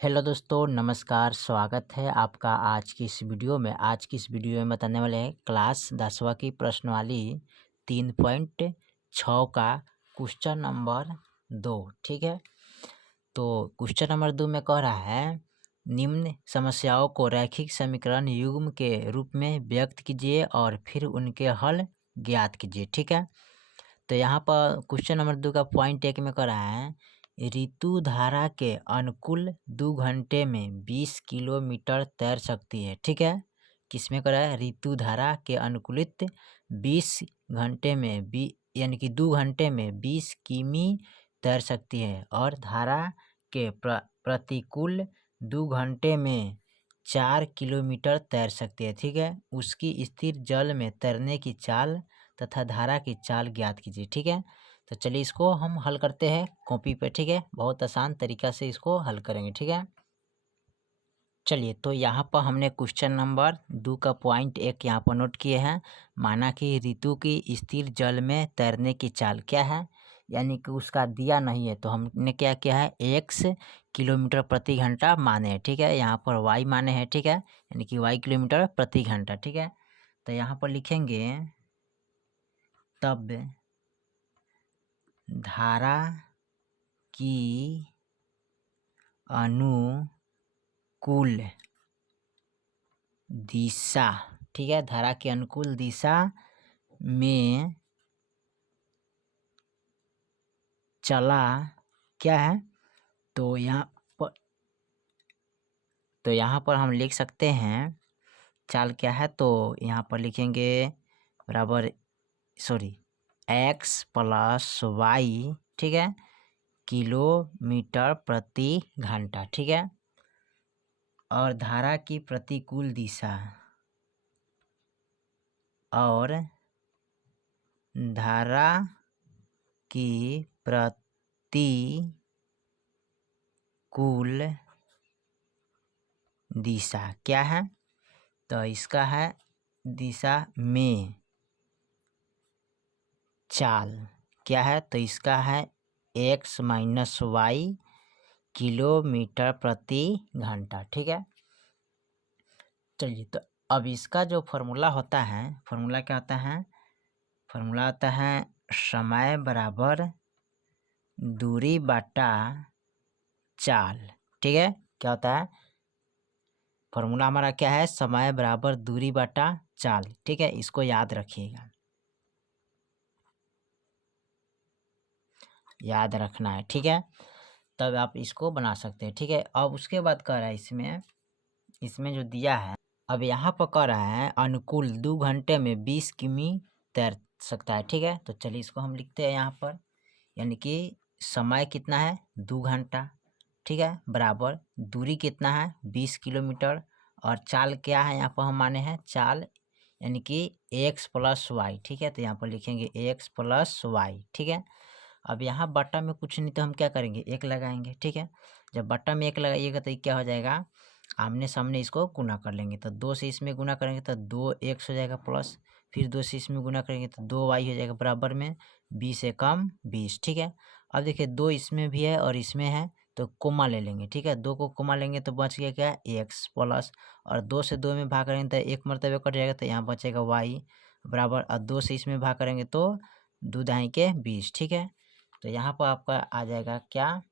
Hello दोस्तों, नमस्कार। स्वागत है आपका आज की इस वीडियो में। आज की इस वीडियो में बताने वाले हैं क्लास 10वीं की प्रश्नावली 3.6 का क्वेश्चन नंबर 2। ठीक है, तो क्वेश्चन नंबर 2 में कह रहा है निम्न समस्याओं को रैखिक समीकरण युग्म के रूप में व्यक्त कीजिए और फिर उनके हल ज्ञात कीजिए। ठीक है, तो यहाँ पर क्वेश्चन नंबर 2 का पॉइंट 1 में कह रहा है ऋतु धारा के अनुकूल 2 घंटे में 20 किलोमीटर तैर सकती है। ठीक है, किसमें कह रहा है ऋतु धारा के अनुकूलित 20 घंटे में यानी कि 2 घंटे में 20 किमी तैर सकती है और धारा के प्रतिकूल 2 घंटे में 4 किलोमीटर तैर सकती है। ठीक है, उसकी स्थिर जल में तैरने की चाल तथा धारा की चाल ज्ञात कीजिए। ठीक है, तो चलिए इसको हम हल करते हैं कॉपी पे। ठीक है, बहुत आसान तरीका से इसको हल करेंगे। ठीक है, चलिए तो यहाँ पर हमने क्वेश्चन नंबर 2 का पॉइंट 1 यहाँ पर नोट किए हैं। माना कि ऋतु की स्थिर जल में तैरने की चाल क्या है, यानी कि उसका दिया नहीं है तो हमने क्या किया है x किलोमीटर प्रति घंटा माने हैं। ठीक है, यहाँ पर y माने हैं। ठीक है, यानी कि y किलोमीटर प्रति घंटा। ठीक है, तो यहाँ पर लिखेंगे तब धारा की अनुकूल दिशा, ठीक है, धारा की अनुकूल दिशा में चला क्या है, तो यहाँ पर हम लिख सकते हैं चाल क्या है, तो यहाँ पर लिखेंगे बराबर x प्लस वाई, ठीक है, किलोमीटर प्रति घंटा। ठीक है, और धारा की प्रतिकूल दिशा और धारा की प्रतिकूल दिशा क्या है, तो इसका है दिशा में चाल क्या है, तो इसका है x माइनस वाई किलोमीटर प्रति घंटा। ठीक है, चलिए तो अब इसका जो फॉर्मूला होता है, फॉर्मूला क्या होता है, फॉर्मूला होता है समय बराबर दूरी बटा चाल। ठीक है, क्या होता है फॉर्मूला हमारा क्या है, समय बराबर दूरी बटा चाल। ठीक है, इसको याद रखिएगा, याद रखना है। ठीक है, तब आप इसको बना सकते हैं। ठीक है, अब उसके बाद कह रहा है इसमें जो दिया है, अब यहाँ पर कह रहा है अनुकूल 2 घंटे में 20 किमी तैर सकता है। ठीक है, तो चलिए इसको हम लिखते हैं यहाँ पर, यानी कि समय कितना है 2 घंटा, ठीक है, बराबर दूरी कितना है 20 किलोमीटर और चाल क्या है, यहाँ पर हम माने हैं चाल यानी कि x प्लस वाई। ठीक है, तो यहाँ पर लिखेंगे x प्लस वाई। ठीक है, अब यहाँ बट्टा में कुछ नहीं तो हम क्या करेंगे 1 लगाएंगे। ठीक है, जब बट्टा में 1 लगाइएगा तो क्या हो जाएगा, आमने सामने इसको गुना कर लेंगे, तो 2 से इसमें गुना करेंगे तो 2x हो जाएगा प्लस, फिर 2 से इसमें गुना करेंगे तो 2y हो जाएगा बराबर में 20 से कम 20। ठीक है, अब देखिए 2 इसमें भी है और इसमें है तो कोमा ले लेंगे। ठीक है, 2 को कोमा लेंगे तो बच गया क्या x प्लस, और 2 से 2 में भाग करेंगे तो 1 मरतबे कट जाएगा तो यहाँ बचेगा y बराबर, और 2 से इसमें भाग करेंगे तो 2 दाई के 20। ठीक है, तो यहाँ पर आपका आ जाएगा क्या,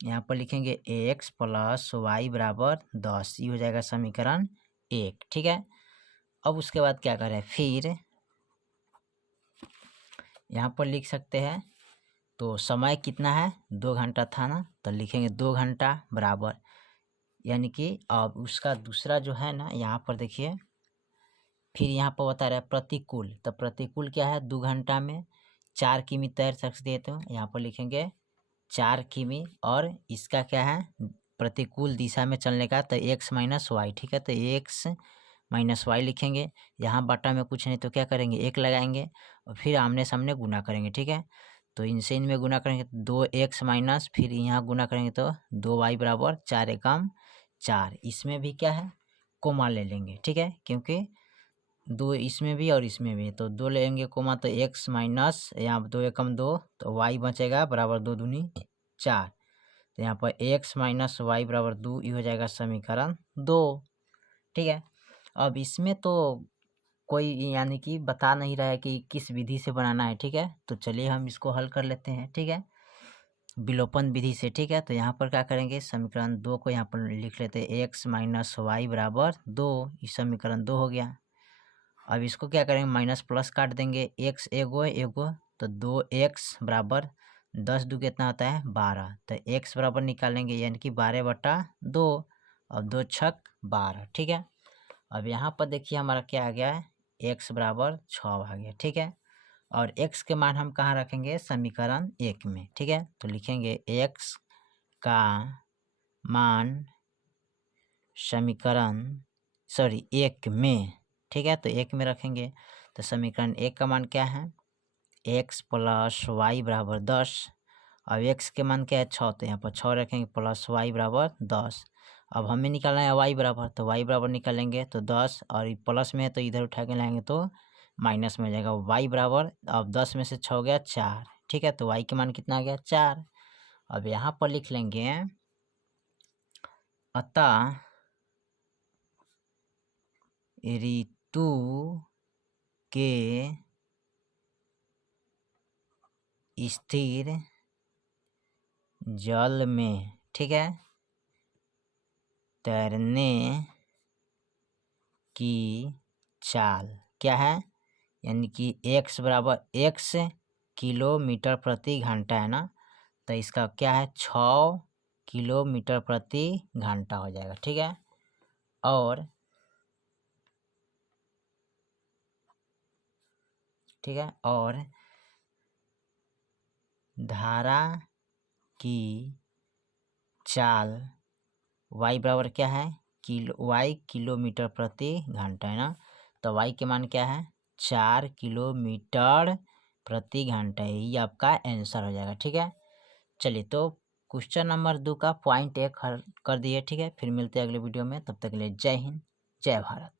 यहाँ पर लिखेंगे x प्लस वाई बराबर 10, ये हो जाएगा समीकरण 1। ठीक है, अब उसके बाद क्या करें, फिर यहाँ पर लिख सकते हैं, तो समय कितना है 2 घंटा था ना, तो लिखेंगे 2 घंटा बराबर, यानी कि अब उसका दूसरा जो है ना, यहाँ पर देखिए फिर यहाँ पर बता रहा है प्रतिकूल, तो प्रतिकूल क्या है 2 घंटा में 4 किमी तैर सकते हैं, तो यहाँ पर लिखेंगे 4 किमी, और इसका क्या है प्रतिकूल दिशा में चलने का, तो x माइनस वाई। ठीक है, तो x माइनस वाई लिखेंगे, यहाँ बटा में कुछ नहीं तो क्या करेंगे 1 लगाएंगे और फिर आमने सामने गुना करेंगे। ठीक है, तो इनसे इनमें गुना करेंगे तो 2x माइनस, फिर यहाँ गुना करेंगे तो 2y बराबर 4 एकम 4, इसमें भी क्या है कोमा ले लेंगे। ठीक है, क्योंकि 2 इसमें भी और इसमें भी, तो 2 लेंगे कोमा तो x माइनस, यहाँ 2 एकम 2 तो y बचेगा बराबर 2 दूनी 4, तो यहाँ पर x माइनस वाई बराबर 2 ये हो जाएगा समीकरण 2। ठीक है, अब इसमें तो कोई यानी कि बता नहीं रहा है कि किस विधि से बनाना है। ठीक है, तो चलिए हम इसको हल कर लेते हैं। ठीक है, विलोपन विधि से। ठीक है, तो यहाँ पर क्या करेंगे, समीकरण 2 को यहाँ पर लिख लेते हैं, एक्स माइनस वाई बराबर 2, ये समीकरण 2 हो गया। अब इसको क्या करेंगे, माइनस प्लस काट देंगे, एक्स एगो एगो, तो 2x बराबर 10 दो कितना होता है 12, तो x बराबर निकालेंगे यानी कि 12/2 और 2 छक 12। ठीक है, अब यहाँ पर देखिए हमारा क्या आ गया है, x बराबर 6 आ गया। ठीक है, और x के मान हम कहाँ रखेंगे, समीकरण 1 में। ठीक है, तो लिखेंगे x का मान समीकरण 1 में। ठीक है, तो 1 में रखेंगे, तो समीकरण 1 का मान क्या है, x प्लस वाई बराबर 10। अब x के मान क्या है 6, तो यहाँ पर 6 रखेंगे, प्लस वाई बराबर 10। अब हमें निकालना है y बराबर, तो y बराबर निकालेंगे तो 10, और प्लस में है तो इधर उठा के लाएंगे तो माइनस में हो जाएगा। y बराबर, अब 10 में से 6 हो गया 4। ठीक है, तो y के मान कितना आ गया 4। अब यहाँ पर लिख लेंगे, अतः ऋतु के स्थिर जल में, ठीक है, तैरने की चाल क्या है, यानी कि x बराबर x किलोमीटर प्रति घंटा है ना, तो इसका क्या है 6 किलोमीटर प्रति घंटा हो जाएगा। ठीक है, और ठीक है, और धारा की चाल y बराबर क्या है, y किलोमीटर प्रति घंटा है ना, तो y के मान क्या है 4 किलोमीटर प्रति घंटा, यही आपका आंसर हो जाएगा। ठीक है, चलिए तो क्वेश्चन नंबर 2 का पॉइंट 1 हल कर दिए। ठीक है, फिर मिलते हैं अगले वीडियो में, तब तक के लिए जय हिंद जय भारत।